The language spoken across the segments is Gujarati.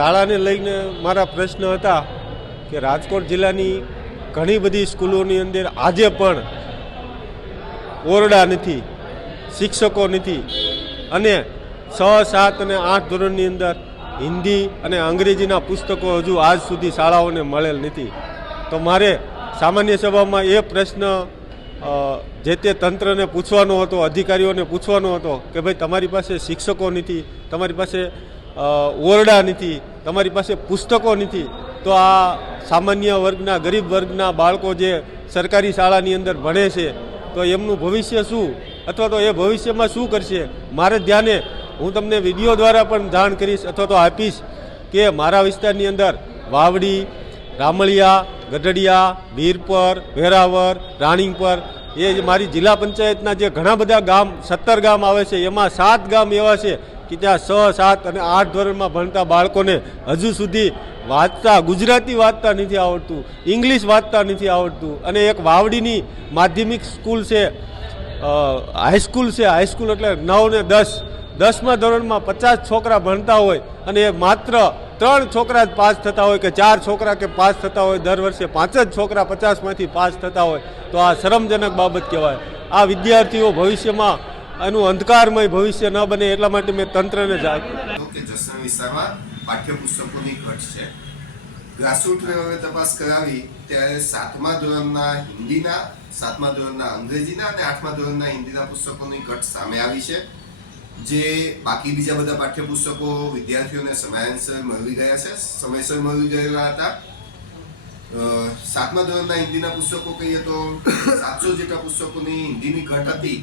શાળાને લઈને મારા પ્રશ્ન હતા કે રાજકોટ જિલ્લાની ઘણી બધી સ્કૂલોની અંદર આજે પણ ઓરડા નથી, શિક્ષકો નથી અને છ, સાત અને આઠ ધોરણની અંદર હિન્દી અને અંગ્રેજીના પુસ્તકો હજુ આજ સુધી શાળાઓને મળેલ નથી. તો મારે સામાન્ય સભામાં એ પ્રશ્ન જે તે તંત્રને પૂછવાનો હતો, અધિકારીઓને પૂછવાનો હતો કે ભાઈ તમારી પાસે શિક્ષકો નથી, તમારી પાસે ઓરડા નથી, તમારી પાસે પુસ્તકો નથી, તો આ સામાન્ય વર્ગના, ગરીબ વર્ગના બાળકો જે સરકારી શાળાની અંદર ભણે છે, તો એમનું ભવિષ્ય શું? અથવા તો એ ભવિષ્યમાં શું કરશે? મારે ધ્યાને હું તમને વીડિયો દ્વારા પણ જાણ કરીશ અથવા તો આપીશ કે મારા વિસ્તારની અંદર વાવડી, રામળિયા, ગઢડિયા, વીરપર વેરાવર રાણીપર એ મારી જિલ્લા પંચાયતના જે ઘણા બધા ગામ, સત્તર ગામ આવે છે, એમાં સાત ગામ એવા છે કે ત્યાં છ સાત અને આઠ ધોરણમાં ભણતા બાળકોને હજુ સુધી વાંચતા, ગુજરાતી વાંચતા નથી આવડતું, ઇંગ્લિશ વાંચતા નથી આવડતું. અને એક વાવડીની માધ્યમિક સ્કૂલ છે હાઈસ્કૂલ છે હાઈસ્કૂલ એટલે નવ ને દસ. દસમા ધોરણમાં પચાસ છોકરા ભણતા હોય અને એ માત્ર ત્રણ છોકરા જ પાસ થતા હોય કે ચાર છોકરા કે પાસ થતા હોય, દર વર્ષે પાંચ જ છોકરા પચાસમાંથી પાસ થતા હોય. તો આ શરમજનક બાબત કહેવાય. આ વિદ્યાર્થીઓ ભવિષ્યમાં એનું અંધકારમય ભવિષ્ય ન બને એટલા માટે મેં તંત્રને જાગ કે જસણ વિસ્તારમાં પાઠ્યપુસ્તકોની ઘટ છે. ગ્રાસરૂટ લેવલે તપાસ કરાવી, ત્યારે સાતમા ધોરણના હિન્દીના, સાતમા ધોરણના અંગ્રેજીના અને આઠમા ધોરણના હિન્દીના પુસ્તકોની ઘટ સામે આવી છે, જે બાકી બીજા બધા પાઠ્યપુસ્તકો વિદ્યાર્થીઓને સમયાંતર મળી ગયા છે. સમયસર મળી ગયેલા હતા. સાતમા ધોરણના હિન્દીના પુસ્તકો કહીએ તો સાતસો જેટલા પુસ્તકોની હિન્દીની ઘટ હતી.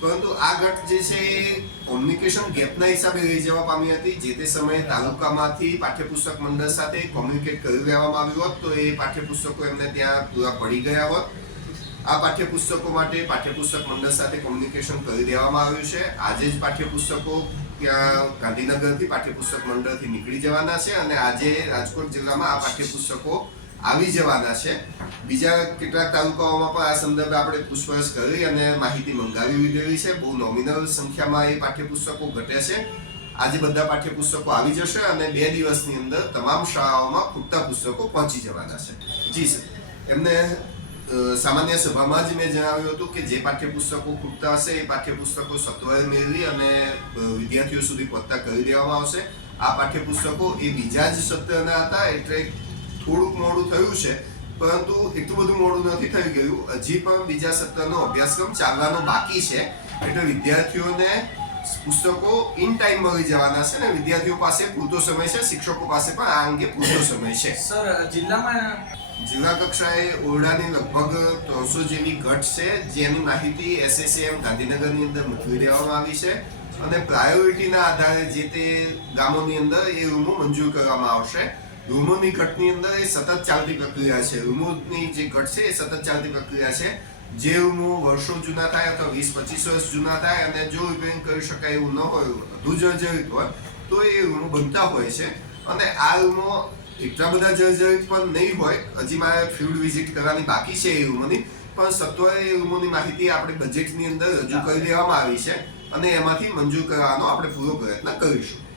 પરંતુ આ ઘટ જે છે એ કોમ્યુનિકેશન ગેપના હિસાબે રહી જવા પામી હતી. જે તે સમયે તાલુકામાંથી પાઠ્યપુસ્તક મંડળ સાથે કોમ્યુનિકેટ કરી લેવામાં આવ્યું હોત, તો એ પાઠ્યપુસ્તકો એમને ત્યાં પૂરા પડી ગયા હોત. આ પાઠ્યપુસ્તકો માટે પાઠ્યપુસ્તક મંડળ સાથે કોમ્યુનિકેશન કરી દેવામાં આવ્યું છે. આજે જ પાઠ્યપુસ્તકો ત્યાં ગાંધીનગરથી પાઠ્યપુસ્તક મંડળથી નીકળી જવાના છે અને આજે રાજકોટ જિલ્લામાં આ પાઠ્યપુસ્તકો આવી જવાના છે. બીજા કેટલાક તાલુકાઓમાં પણ આ સંદર્ભે આપણે પૂછપરછ કરી અને માહિતી મંગાવી લીધેલી છે. બહુ નોમિનલ સંખ્યામાં એ પાઠ્યપુસ્તકો ઘટે છે. આજે બધા પાઠ્યપુસ્તકો આવી જશે અને બે દિવસની અંદર તમામ શાળાઓમાં ખૂટતા પુસ્તકો પહોંચી જવાના છે. જી સર. એમને સામાન્ય સભામાં જ મેં જણાવ્યું હતું કે જે પાઠ્યપુસ્તકો ખૂટતા હશે એ પાઠ્યપુસ્તકો સત્વરે મેળવી અને વિદ્યાર્થીઓ સુધી પહોંચતા કરી દેવામાં આવશે. આ પાઠ્યપુસ્તકો એ બીજા જ સત્રના હતા એટલે થોડુંક મોડું થયું છે પરંતુ એટલું બધું મોડું નથી થઈ ગયું. હજી પણ બીજા સત્રનો અભ્યાસક્રમ ચાલવાનો બાકી છે. એટલે વિદ્યાર્થીઓને પુસ્તકો ઇન ટાઈમ મળી જવાના છે ને વિદ્યાર્થીઓ પાસે પૂરતો સમય છે શિક્ષકો પાસે પણ આ અંગે પૂરતો સમય છે. સર જિલ્લામાં જિલ્લા કક્ષાએ ઓરડાની લગભગ ત્રણસો જેવી ઘટ છે જેની માહિતી એસએસએમ ગાંધીનગરની અંદર મોકલી દેવામાં આવી છે અને પ્રાયોરિટીના આધારે જે તે ગામોની અંદર એ રૂમો મંજૂર કરવામાં આવશે. રૂમોની ઘટની અંદર એ સતત ચાલતી પ્રક્રિયા છે. રૂમોની જે ઘટ છે એ સતત ચાલતી પ્રક્રિયા છે. જે રૂમો વર્ષો જૂના થાય અથવા વીસ, પચીસ વર્ષ જૂના થાય અને જો રિપેરિંગ કરી શકાય એવું ન હોય, વધુ જર્જરિત હોય, તો એ રૂમો બનતા હોય છે. અને આ રૂમો એટલા બધા જર્જરિત પણ નહીં હોય. હજી મારે ફિલ્ડ વિઝિટ કરવાની બાકી છે એ રૂમોની. પણ સત્વરે એ રૂમોની માહિતી આપણે બજેટની અંદર રજૂ કરી દેવામાં આવી છે. અને એમાંથી મંજૂર કરવાનો આપણે પૂરો પ્રયત્ન કરીશું.